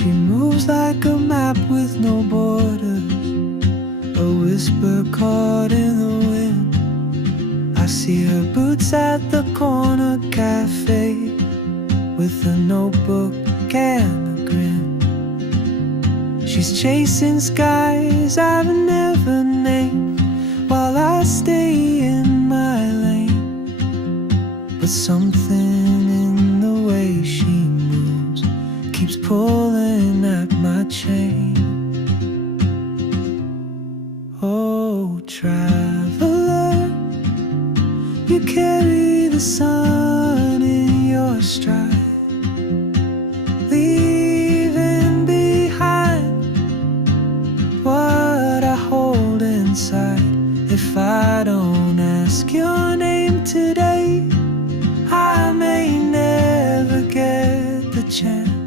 She moves like a map with no borders, a whisper caught in the wind. I see her boots at the corner cafe, with a notebook and a grin. She's chasing skies I've never named, while I stay in my lane. But something in the way she moves keeps pulling at my chain. Oh, traveler, you carry the sun in your stride, leaving behind what I hold inside. If I don't ask your name today, I may never get the chance